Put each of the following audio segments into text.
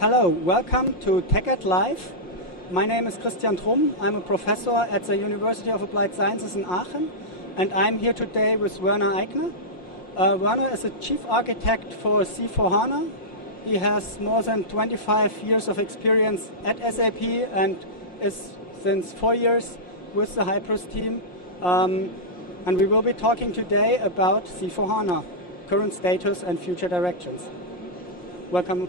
Hello, welcome to TechEd Live. My name is Christian Drumm. I'm a professor at the University of Applied Sciences in Aachen, and I'm here today with Werner Aigner. Werner is a chief architect for C4HANA. He has more than 25 years of experience at SAP and is since 4 years with the Hybris team. And we will be talking today about C4HANA, current status and future directions. Welcome.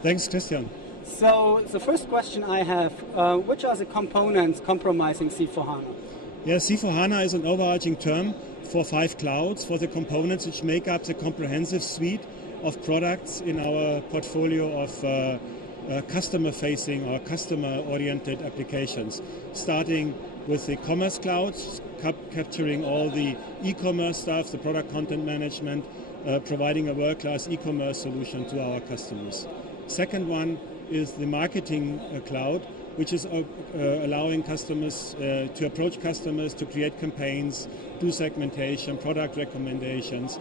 Thanks, Christian. So the first question I have, which are the components comprising C4HANA? Yeah, C4HANA is an overarching term for 5 clouds, for the components which make up the comprehensive suite of products in our portfolio of customer-facing or customer-oriented applications, starting with the commerce clouds, capturing all the e-commerce stuff, the product content management, providing a world-class e-commerce solution to our customers. Second one is the marketing cloud, which is allowing customers to approach customers, to create campaigns, do segmentation, product recommendations,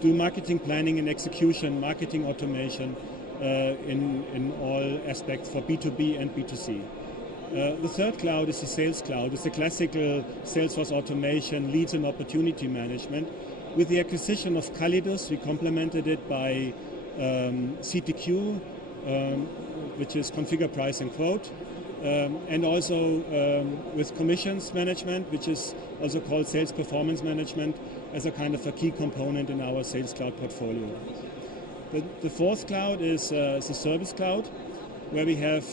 do marketing planning and execution, marketing automation in all aspects for B2B and B2C. The third cloud is the sales cloud. It's the classical Salesforce automation, leads and opportunity management. With the acquisition of Calidus, we complemented it by CTQ, which is configure, price and quote, and also with commissions management, which is also called sales performance management, as a kind of a key component in our sales cloud portfolio. The fourth cloud is the service cloud, where we have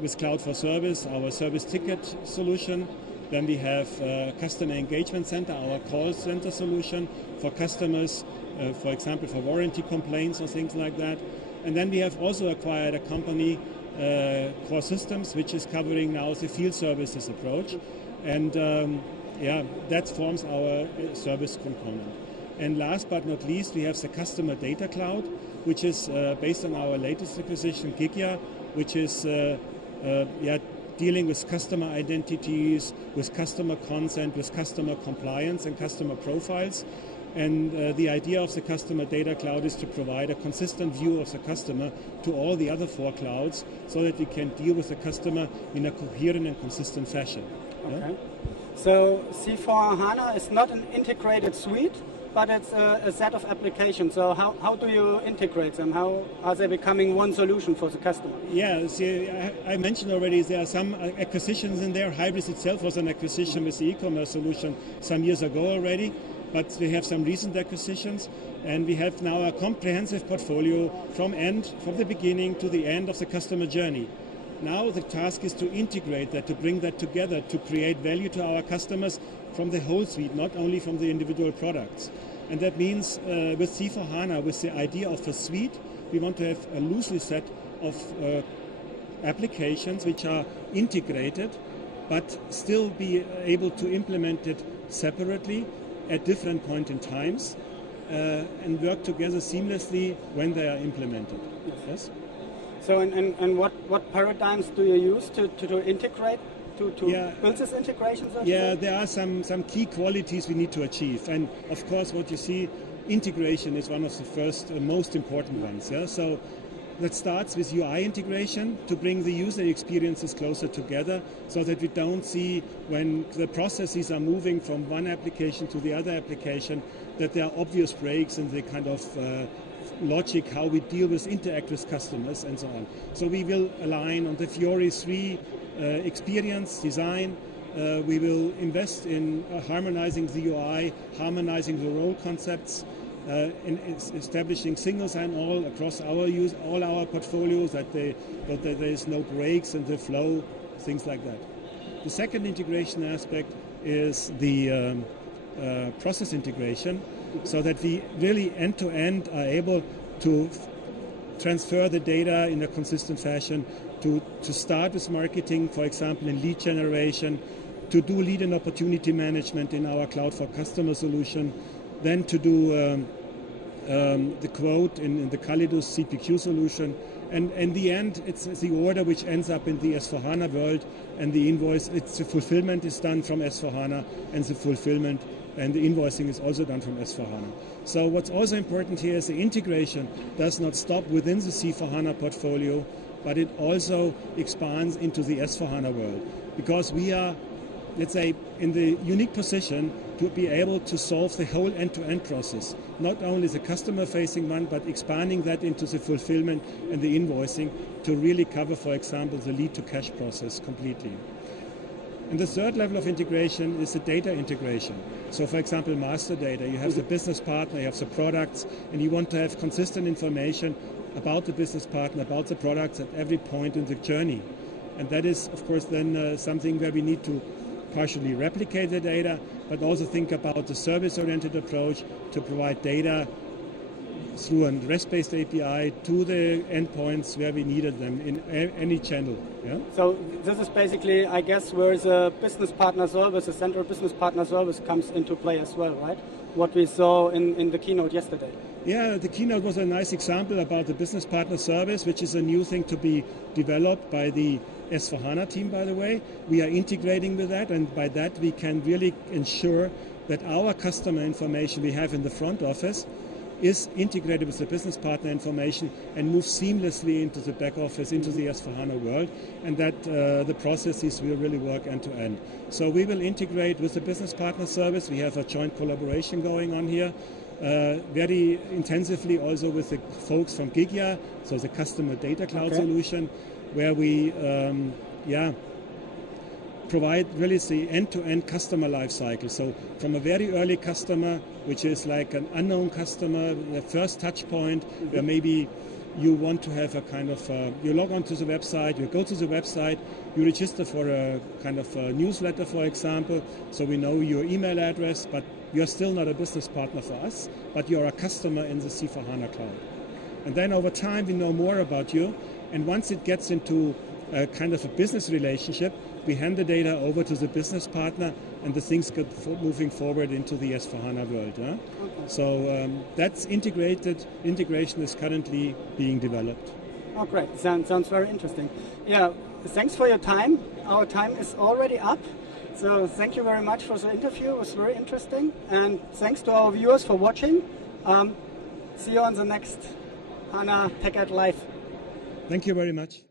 with Cloud for Service our service ticket solution. Then we have Customer Engagement Center, our call center solution for customers, for example, for warranty complaints or things like that. And then we have also acquired a company, Core Systems, which is covering now the field services approach. And that forms our service component. And last but not least, we have the Customer Data Cloud, which is based on our latest acquisition, Gigya, which is dealing with customer identities, with customer consent, with customer compliance and customer profiles. And the idea of the Customer Data Cloud is to provide a consistent view of the customer to all the other 4 clouds so that we can deal with the customer in a coherent and consistent fashion. Okay. Yeah? So C4HANA is not an integrated suite, but it's a set of applications. So how do you integrate them? How are they becoming one solution for the customer? Yeah, see, I mentioned already there are some acquisitions in there. Hybris itself was an acquisition with the e-commerce solution some years ago already. But we have some recent acquisitions, and we have now a comprehensive portfolio from the beginning to the end of the customer journey. Now the task is to integrate that, to bring that together, to create value to our customers from the whole suite, not only from the individual products. And that means with C4HANA, with the idea of a suite, we want to have a loosely set of applications which are integrated, but still be able to implement it separately at different point in times and work together seamlessly when they are implemented. Yes. So and what paradigms do you use to integrate, to build this integration? Yeah, there are some key qualities we need to achieve. And of course what you see, integration is one of the first most important ones. Yeah? So that starts with UI integration to bring the user experiences closer together so that we don't see when the processes are moving from one application to the other application that there are obvious breaks in the kind of logic how we deal with interact with customers and so on. So we will align on the Fiori 3 experience design. We will invest in harmonizing the UI, harmonizing the role concepts, in establishing single sign-all across all our portfolios, that there is no breaks in the flow, things like that. The second integration aspect is the process integration, so that we really end-to-end are able to transfer the data in a consistent fashion, to start with marketing, for example, in lead generation, to do lead and opportunity management in our Cloud for Customer solution, then to do the quote in the Calidus CPQ solution, and in the end it's the order which ends up in the S4HANA world, and the invoice, the fulfillment is done from S4HANA, and the fulfillment and the invoicing is also done from S4HANA. So what's also important here is the integration does not stop within the C4HANA portfolio, but it also expands into the S4HANA world, because we are, let's say, in the unique position to be able to solve the whole end-to-end process, not only the customer-facing one, but expanding that into the fulfillment and the invoicing to really cover, for example, the lead-to-cash process completely. And the third level of integration is the data integration. So, for example, master data. You have the business partner, you have the products, and you want to have consistent information about the business partner, about the products at every point in the journey. And that is, of course, then something where we need to partially replicate the data, but also think about the service-oriented approach to provide data through a REST-based API to the endpoints where we needed them in any channel. Yeah? So this is basically, I guess, where the business partner service, the central business partner service comes into play as well, right? What we saw in the keynote yesterday. Yeah, the keynote was a nice example about the business partner service, which is a new thing to be developed by the S4HANA team, by the way. We are integrating with that, and by that we can really ensure that our customer information we have in the front office is integrated with the business partner information and moves seamlessly into the back office, into the S4HANA world, and that the processes will really work end to end. So we will integrate with the business partner service. We have a joint collaboration going on here, very intensively also with the folks from Gigya, so the customer data cloud solution, where we provide really the end-to-end customer life cycle. So from a very early customer, which is like an unknown customer, the first touch point, where maybe you want to have a kind of, you log on to the website, you go to the website, you register for a kind of a newsletter, for example, so we know your email address, but you're still not a business partner for us, but you're a customer in the C4HANA cloud. And then over time we know more about you, and once it gets into a kind of a business relationship, we hand the data over to the business partner, and the things get moving forward into the S4HANA world. Yeah? Okay. So that's integrated. Integration is currently being developed. Oh, great. Sounds very interesting. Yeah, thanks for your time. Our time is already up. So thank you very much for the interview. It was very interesting. And thanks to our viewers for watching. See you on the next HANA TechEd Live. Thank you very much.